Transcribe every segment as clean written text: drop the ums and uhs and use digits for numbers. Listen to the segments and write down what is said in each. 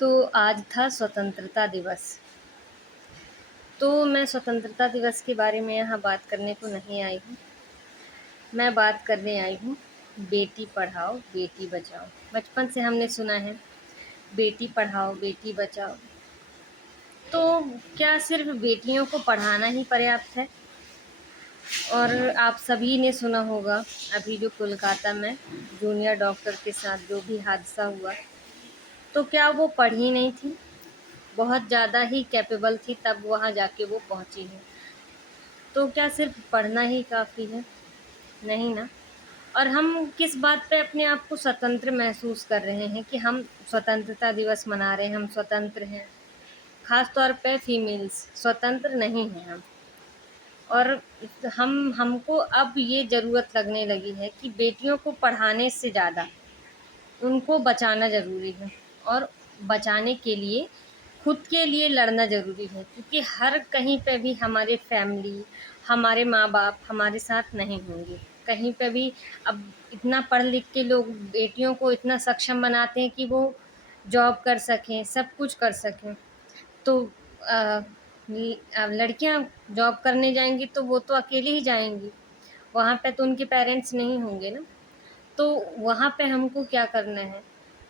तो आज था स्वतंत्रता दिवस। तो मैं स्वतंत्रता दिवस के बारे में यहाँ बात करने को नहीं आई हूँ। मैं बात करने आई हूँ बेटी पढ़ाओ बेटी बचाओ। बचपन से हमने सुना है बेटी पढ़ाओ बेटी बचाओ। तो क्या सिर्फ बेटियों को पढ़ाना ही पर्याप्त है? और आप सभी ने सुना होगा अभी जो कोलकाता में जूनियर डॉक्टर के साथ जो भी हादसा हुआ, तो क्या वो पढ़ी नहीं थी? बहुत ज़्यादा ही कैपेबल थी, तब वहाँ जाके वो पहुँची है। तो क्या सिर्फ पढ़ना ही काफ़ी है? नहीं ना। और हम किस बात पे अपने आप को स्वतंत्र महसूस कर रहे हैं कि हम स्वतंत्रता दिवस मना रहे हैं, हम स्वतंत्र हैं। ख़ास तौर पे फीमेल्स स्वतंत्र नहीं हैं हम। और हमको अब ये ज़रूरत लगने लगी है कि बेटियों को पढ़ाने से ज़्यादा उनको बचाना ज़रूरी है। और बचाने के लिए खुद के लिए लड़ना ज़रूरी है, क्योंकि हर कहीं पे भी हमारे फैमिली, हमारे माँ-बाप हमारे साथ नहीं होंगे। कहीं पे भी अब इतना पढ़ लिख के लोग बेटियों को इतना सक्षम बनाते हैं कि वो जॉब कर सकें, सब कुछ कर सकें। तो अ, लड़कियाँ जॉब करने जाएँगी तो वो तो अकेले ही जाएँगी, वहाँ पे तो उनके पेरेंट्स नहीं होंगे ना। तो वहाँ पे हमको क्या करना है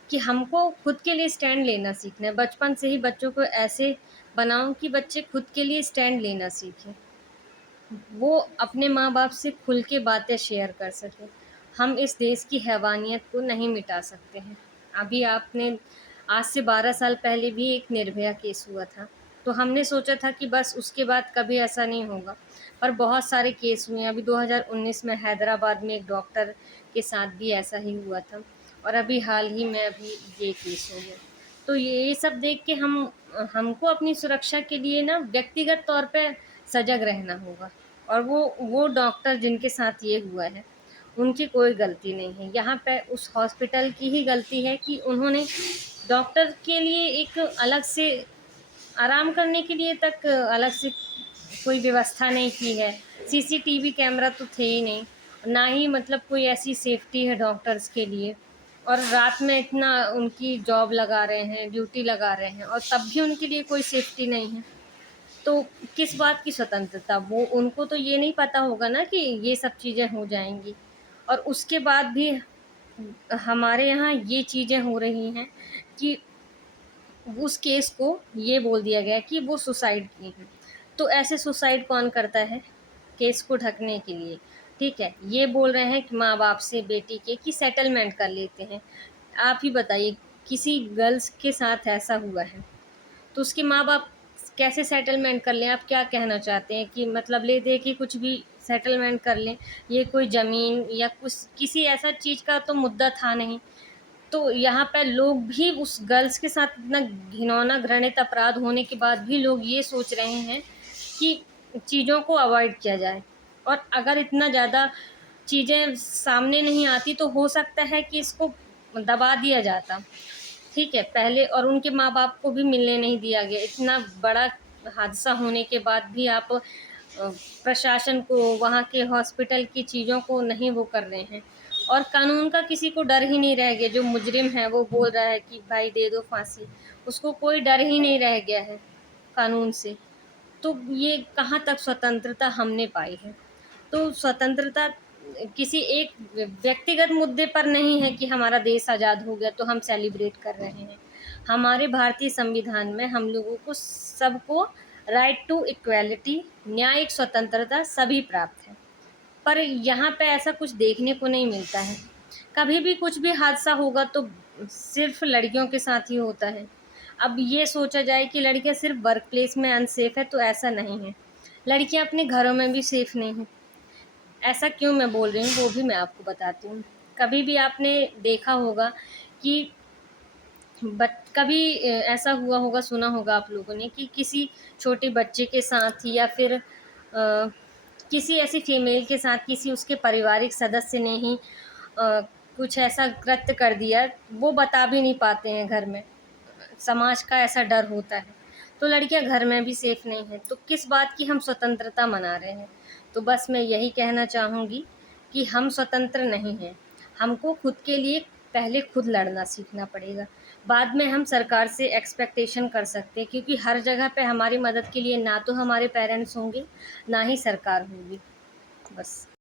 कि हमको खुद के लिए स्टैंड लेना सीखना है। बचपन से ही बच्चों को ऐसे बनाओ कि बच्चे खुद के लिए स्टैंड लेना सीखें। वो अपने माँ-बाप से खुल के बातें शेयर कर सकें। हम इस देश की हैवानियत को नहीं मिटा सकते हैं। अभी आपने आज से 12 साल पहले भी एक निर्भया केस हुआ था, तो हमने सोचा था कि बस उसके बाद कभी ऐसा नहीं होगा, पर बहुत सारे केस हुए हैं। अभी 2019 में हैदराबाद में एक डॉक्टर के साथ भी ऐसा ही हुआ था, और अभी हाल ही में अभी ये केस हो गया। तो ये सब देख के हमको अपनी सुरक्षा के लिए ना व्यक्तिगत तौर पे सजग रहना होगा। और वो डॉक्टर जिनके साथ ये हुआ है, उनकी कोई गलती नहीं है। यहाँ पे उस हॉस्पिटल की ही गलती है कि उन्होंने डॉक्टर के लिए एक अलग से आराम करने के लिए तक अलग से कोई व्यवस्था नहीं की है। सीसीटीवी कैमरा तो थे ही नहीं, ना ही मतलब कोई ऐसी सेफ्टी है डॉक्टर्स के लिए। और रात में इतना उनकी जॉब लगा रहे हैं, ड्यूटी लगा रहे हैं, और तब भी उनके लिए कोई सेफ्टी नहीं है। तो किस बात की स्वतंत्रता? वो उनको तो ये नहीं पता होगा ना कि ये सब चीज़ें हो जाएँगी। और उसके बाद भी हमारे यहाँ ये चीज़ें हो रही हैं कि उस केस को ये बोल दिया गया कि वो सुसाइड की है। तो ऐसे सुसाइड कौन करता है? केस को ढकने के लिए, ठीक है? ये बोल रहे हैं कि माँ-बाप से बेटी के कि सेटलमेंट कर लेते हैं। आप ही बताइए, किसी गर्ल्स के साथ ऐसा हुआ है, तो उसके माँ-बाप कैसे सेटलमेंट कर लें? आप क्या कहना चाहते हैं कि मतलब ले दे के कुछ भी सेटलमेंट कर लें? ये कोई ज़मीन या कुछ किसी ऐसा चीज़ का तो मुद्दा था नहीं। तो यहाँ पे लोग भी उस गर्ल्स के साथ इतना घिनौना घृणित अपराध होने के बाद भी लोग ये सोच रहे हैं कि चीज़ों को अवॉइड किया जाए। और अगर इतना ज़्यादा चीज़ें सामने नहीं आती तो हो सकता है कि इसको दबा दिया जाता। ठीक है, पहले और उनके माँ-बाप को भी मिलने नहीं दिया गया। इतना बड़ा हादसा होने के बाद भी आप प्रशासन को, वहाँ के हॉस्पिटल की चीज़ों को नहीं वो कर रहे हैं। और कानून का किसी को डर ही नहीं रह गया। जो मुजरिम है वो बोल रहा है कि भाई दे दो फांसी, उसको कोई डर ही नहीं रह गया है कानून से। तो ये कहाँ तक स्वतंत्रता हमने पाई है? तो स्वतंत्रता किसी एक व्यक्तिगत मुद्दे पर नहीं है कि हमारा देश आज़ाद हो गया तो हम सेलिब्रेट कर रहे हैं। हमारे भारतीय संविधान में हम लोगों को सबको राइट टू इक्वालिटी, न्यायिक स्वतंत्रता सभी प्राप्त है। पर यहाँ पे ऐसा कुछ देखने को नहीं मिलता है। कभी भी कुछ भी हादसा होगा तो सिर्फ़ लड़कियों के साथ ही होता है। अब ये सोचा जाए कि लड़कियाँ सिर्फ़ वर्क प्लेस में अनसेफ़ है, तो ऐसा नहीं है। लड़कियाँ अपने घरों में भी सेफ़ नहीं हैं। ऐसा क्यों मैं बोल रही हूँ वो भी मैं आपको बताती हूँ। कभी भी आपने देखा होगा कि कभी ऐसा हुआ होगा, सुना होगा आप लोगों ने कि किसी छोटे बच्चे के साथ या फिर किसी ऐसी फीमेल के साथ किसी उसके पारिवारिक सदस्य ने ही कुछ ऐसा कृत्य कर दिया, वो बता भी नहीं पाते हैं घर में। समाज का ऐसा डर होता है। तो लड़कियां घर में भी सेफ नहीं हैं, तो किस बात की हम स्वतंत्रता मना रहे हैं? तो बस मैं यही कहना चाहूँगी कि हम स्वतंत्र नहीं हैं। हमको खुद के लिए पहले खुद लड़ना सीखना पड़ेगा। बाद में हम सरकार से एक्सपेक्टेशन कर सकते हैं, क्योंकि हर जगह पे हमारी मदद के लिए ना तो हमारे पेरेंट्स होंगे, ना ही सरकार होगी। बस।